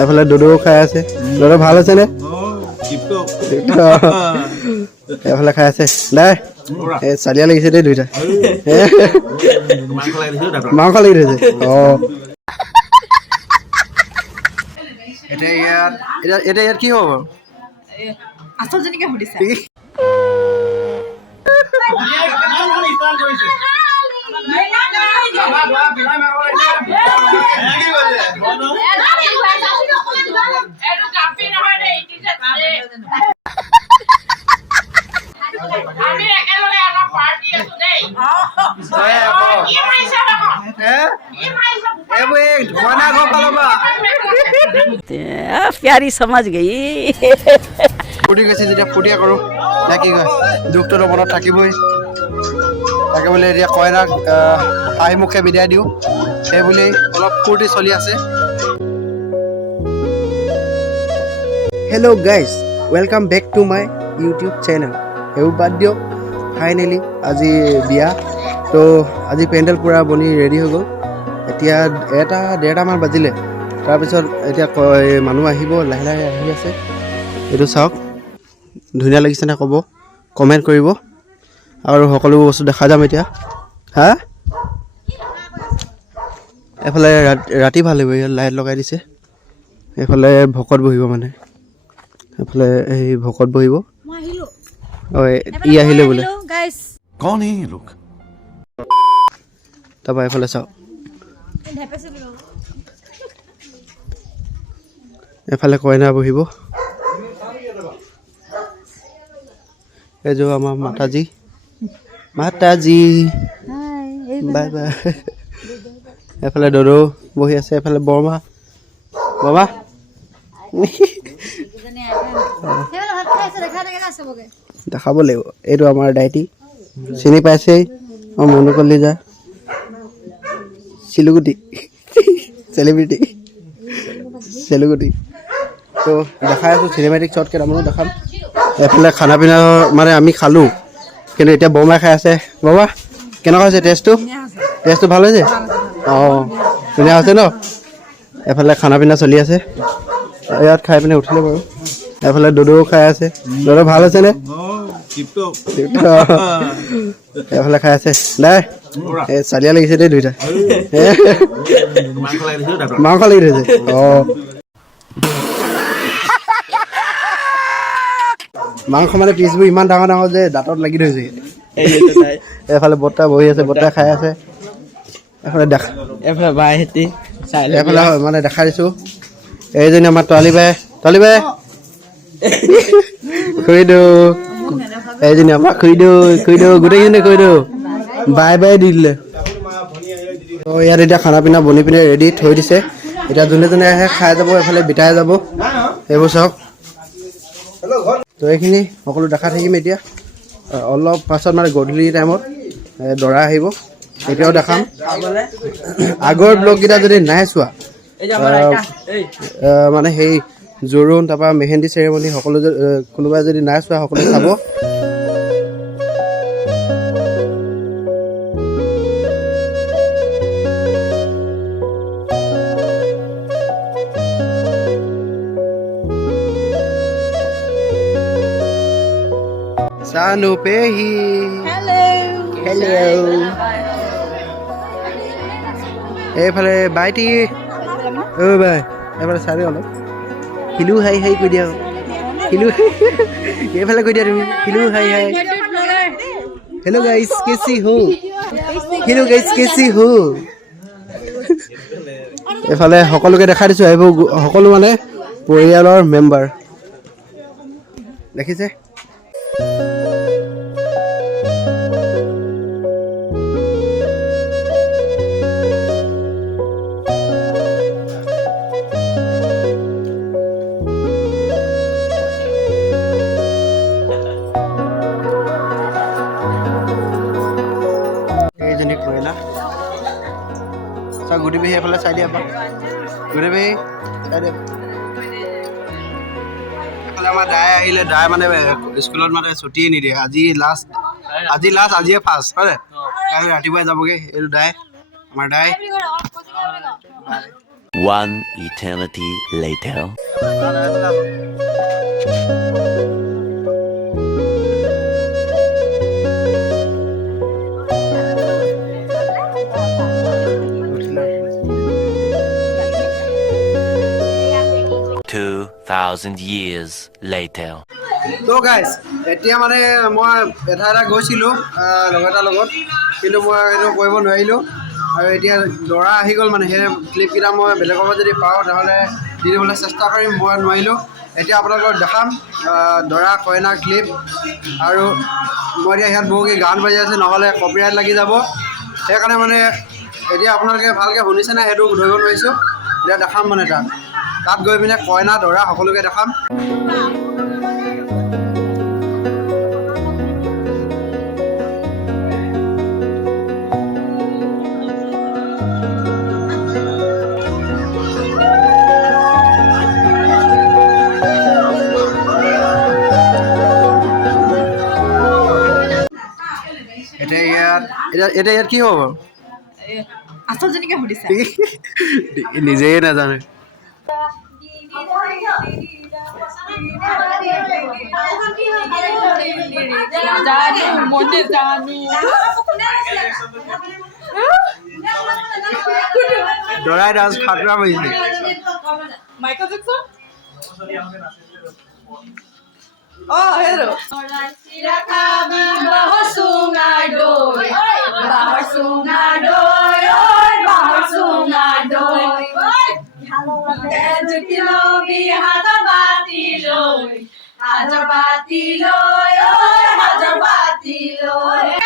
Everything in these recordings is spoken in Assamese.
এফালে দুদু খাই আছে। দুদু ভাল আছে নে? এফালে খাই আছে নাই চালিয়া লাগিছে দেই দুইটা মাংস লাগি থৈছে এতিয়া ইয়াত কি হ'ব আচল জনীকে সুধিছে प्यारी समझ गई ফুটি গৈছে যেতিয়া ফুটিয়া কৰো নে কি কয় দুখটো মনত থাকিবই তাকে বোলে এতিয়া কইনাক হাঁহি মুখে বিদায় দিওঁ সেই বুলি অলপ ফূৰ্তি চলি আছে hello' guys welcome back to my YouTube channel সেইবোৰ বাদ দিয়ক ফাইনেলি আজি বিয়া তো আজি পেণ্ডেল পূৰা বনি ৰেডি হৈ গ'ল এতিয়া 1:30মান বাজিলে তাৰপিছত এতিয়া মানুহ আহিব লাহে লাহে আহি আছে এইটো চাওক ধুনীয়া লাগিছেনে ক'ব কমেণ্ট কৰিব আৰু সকলোবোৰ বস্তু দেখা যাম এতিয়া হা এফালে ৰাতি ভাল লাগিব ইয়াত লাইট লগাই দিছে এফালে ভকত বহিব মানে এফালে এই ভকত বহিব ই আহিলে বোলে कौन है ये लोग তাৰপৰা এফালে চাওক এফালে কইনা বহিব এইযোৰ আমাৰ মাতাজী বাই বাই এফালে দদৌ বহি আছে এফালে বৰমা দেখাব লাগিব এইটো আমাৰ ডাইটি চিনি পাইছেই মই মনো কলিজা চিলুগুটি চেলিব্ৰিটি তো দেখাই আছোঁ চিনেমেটিক শ্বৰ্ট কেইটামানো দেখাম এফালে খানা পিনা মানে আমি খালোঁ কিন্তু এতিয়া বৰমাই খাই আছে বৰমা কেনেকুৱা হৈছে টেষ্টটো ভাল হৈছে অঁ ধুনীয়া হৈছে ন এফালে খানা পিনা চলি আছে ইয়াত খাই পিনে উঠিলে বাৰু এফালে দুদু খাই আছে দুদু ভাল হৈছে নে এফালে খাই আছে নাই চালিয়া লাগিছে দেই দুইটা মাংস লাগি থৈছে অঁ মাংস মানে পিচবোৰ ইমান ডাঙৰ ডাঙৰ যে দাঁতত লাগি থৈছে এফালে বৰ্তা বহি আছে বৰ্তা খাই আছে এফালে মানে দেখাই দিছোঁ এইজনী আমাৰ তোৱালী বাই খুৰি দিওঁ এইজনী আমাৰ খুৰি দিওঁ গোটেইখিনি খুৰি দিওঁ বাই দি দিলে ইয়াত এতিয়া খানা পিনা বনি পিনে ৰেডি থৈ দিছে এতিয়া যোনে যোনে আহে খাই যাব এফালে বিটাই যাব এইবোৰ চাওক তো এইখিনি সকলো দেখা থাকিম এতিয়া অলপ পাছত মানে গধূলি টাইমত দৰা আহিব এতিয়াও দেখাম আগৰ ব্লগকেইটা যদি নাই চোৱা মানে সেই জোৰোণ তাৰপৰা মেহেন্দি চেৰেমনি সকলো কোনোবাই যদি নাই চোৱা সকলোৱে চাব Sanu Pehi. Hello. এইফালে বাইটি বাই এইফালে চাবি অলপ শিলু হাই কৈ দিয়া শিলু এইফালে কৈ দিয়া তুমি শিলু হাই হেল্ল' গাইজ কেচি হো শিলু গাইজ কেচি হো এইফালে সকলোকে দেখাই দিছোঁ এইবোৰ সকলো মানে পৰিয়ালৰ মেম্বাৰ দেখিছে গুটি পেহী এফালে চাই দিয়া গুটি পেহী চাই দিয়া এফালে আমাৰ দাই আহিলে দাই মানে স্কুলত মানে ছুটিয়ে নিদিয়ে আজিয়ে ফাৰ্ষ্ট হয় নাই কাইলৈ ৰাতিপুৱাই যাবগৈ এইটো দাই Madai One eternity later. Thousand years later. তো গাইজ এতিয়া মানে মই এটা গৈছিলোঁ লগৰ এটাৰ লগত কিন্তু মই সেইটো কৰিব নোৱাৰিলোঁ আৰু এতিয়া দৰা আহি গ'ল মানে সেই ক্লিপকেইটা মই বেলেগৰ পৰা যদি পাওঁ তেনেহ'লে দি দিবলৈ চেষ্টা কৰিম মই নোৱাৰিলোঁ এতিয়া আপোনালোকক দেখাম দৰা কইনাৰ ক্লিপ আৰু মই এতিয়া ইয়াত বহুকেই গান বাজি আছে নহ'লে কপিৰাইট লাগি যাব সেইকাৰণে মানে এতিয়া আপোনালোকে ভালকৈ শুনিছেনে সেইটো ধৰিব নোৱাৰিছোঁ এতিয়া দেখাম মানে তাত গৈ পিনে কইনা দৰা সকলোকে দেখাম এতিয়া ইয়াত কি হ'ব আচল যেনেকে সুধিছে নিজেই নাজানে দৰাই ডান্স খাতৰা মাৰিছে Michael Jackson Oh, hello. Bahar sungai doi, bahar sungai doi, bahar sungai doi. Jukilo bi hajar bati loi, hajar bati loi, hajar bati loi.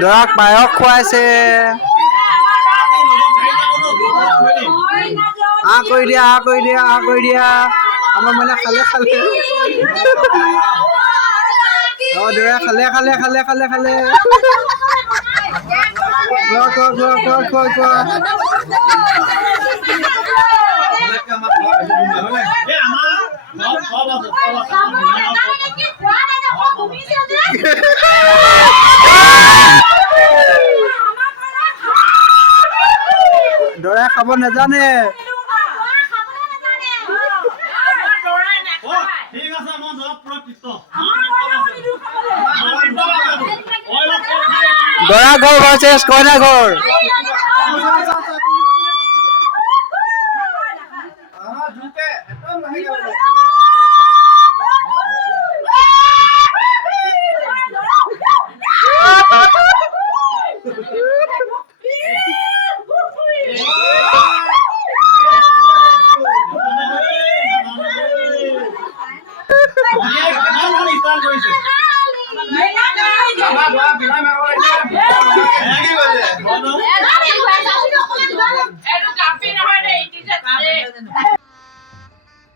দৰাক পায়স খুৱাইছে কৰি দিয়া আমাৰ মানে খালে দৰা খালে খোৱা দৰাই খাব নাজানে দৰা ঘৰ ভাৰ্চেছ কইনা ঘৰ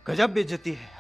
गजब बेइज्जती है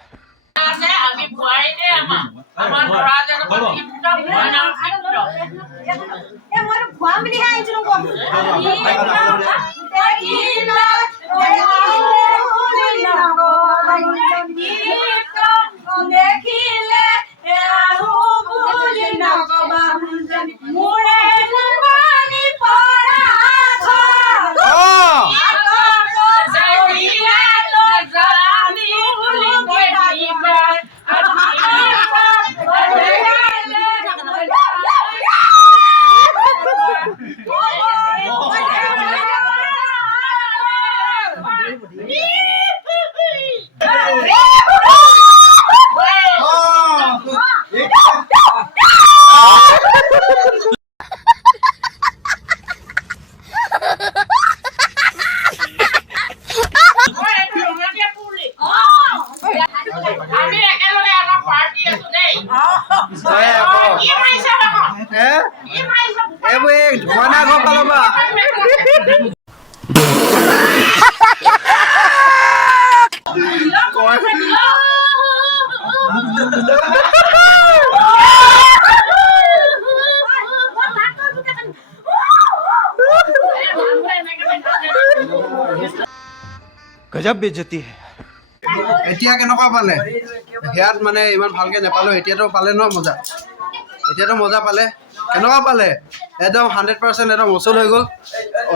गजब बेइज्जती है এতিয়া কেনেকুৱা পালে হেয়াত মানে ইমান ভালকে নাপালো এতিয়াতো পালে ন মজা এতিয়াতো মজা পালে কেনেকুৱা পালে একদম 100% একদম ওচৰ হৈ গ'ল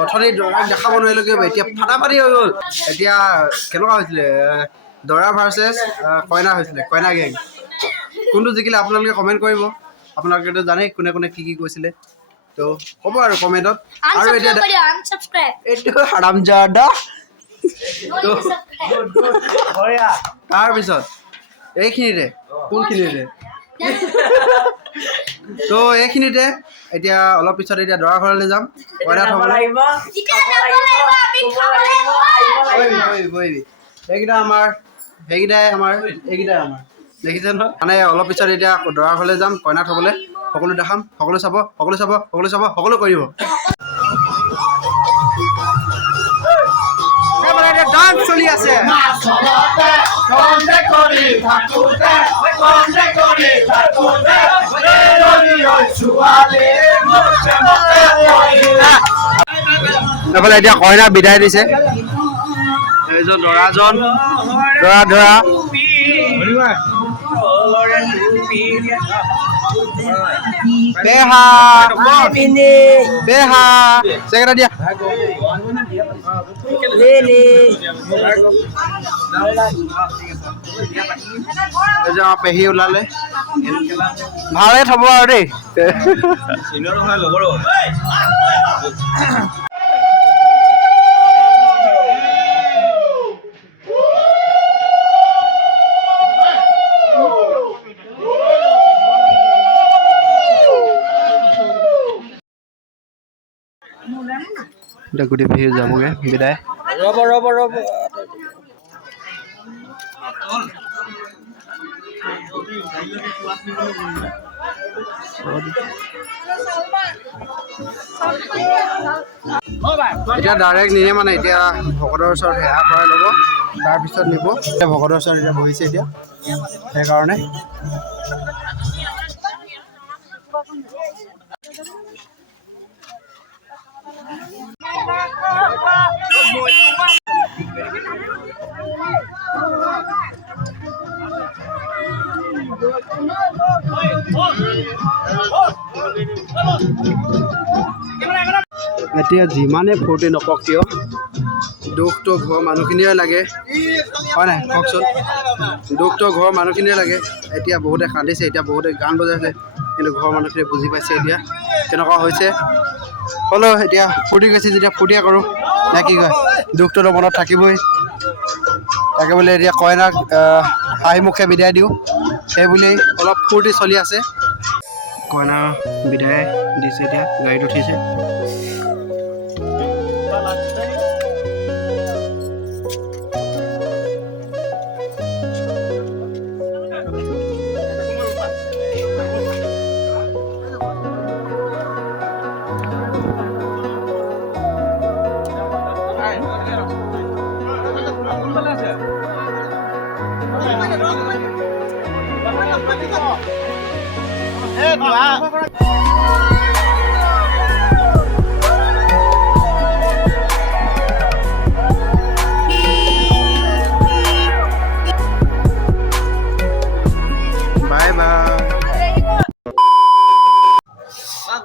অথনি দৰাক দেখাব নোৱাৰিলোঁ কিয় এতিয়া ফাটাফাটি হৈ গ'ল এতিয়া কেনেকুৱা হৈছিলে দৰা ভাৰ্চেছ কইনা হৈছিলে কইনা গেং কোনটো জিকিলে আপোনালোকে কমেণ্ট কৰিব আপোনালোকেতো জানেই কোনে কোনে কি কৈছিলে তো ক'ব আৰু কমেণ্টত আৰু এতিয়া এইটো হাৰামজাদা তাৰপিছত এইখিনিতে কোনখিনিতে তো এইখিনিতে এতিয়া অলপ পিছত এতিয়া দৰা ঘৰলৈ যাম কইনা থ'বলৈ এইকেইটাই আমাৰ এইকেইটাই আমাৰ দেখিছে নহয় মানে অলপ পিছত এতিয়া দৰা ঘৰলৈ যাম কইনা থ'বলৈ সকলো দেখাম সকলো চাব সকলো কৰিব ডান্স চলি আছে এইফালে এতিয়া কইনা বিদায় দিছে এইজন দৰাজন দৰা পেহা চেকেটা দিয়া পেহী ওলালে ভালে থব আৰু দেই এতিয়া গোটেই পেহী যাবগৈ বিদায় ৰ'ব এতিয়া ডাইৰেক্ট নিয়ে মানে এতিয়া ভকতৰ ওচৰত সেৱা কৰাই ল'ব তাৰপিছত নিব এতিয়া ভকতৰ ওচৰত এতিয়া বহিছে এতিয়া সেইকাৰণে এতিয়া যিমানে ফূৰ্তি নকওক কিয় দুখটো ঘৰৰ মানুহখিনিয়ে লাগে হয় নাই কওকচোন দুখটো ঘৰৰ মানুহখিনিয়ে লাগে এতিয়া বহুতে কান্দিছে এতিয়া বহুতে গান বজাইছে কিন্তু ঘৰৰ মানুহখিনিয়ে বুজি পাইছে এতিয়া কেনেকুৱা হৈছে হ'লেও এতিয়া ফূৰ্তি কৰিছে যেতিয়া ফূৰ্তিয়ে কৰোঁ নে কি কয় দুখটোতো মনত থাকিবই তাকে বোলে এতিয়া কইনাক হাঁহি মুখে বিদায় দিওঁ সেইবুলি অলপ ফূৰ্তি চলি আছে কইনা বিদায় দিছে এতিয়া গাড়ীত উঠিছে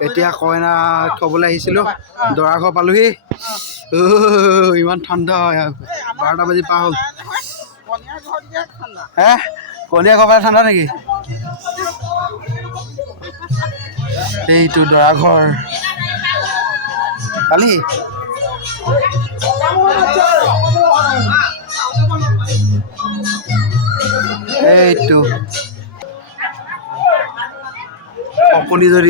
এতিয়া কইনা থ'বলৈ আহিছিলোঁ দৰা ঘৰ পালোহি ইমান ঠাণ্ডা 12টা বাজি পাৰ হ'ল হে কলীয়া ঘৰ ঠাণ্ডা নেকি এইটো দৰা ঘৰ কালি এইটো খকনি জৰি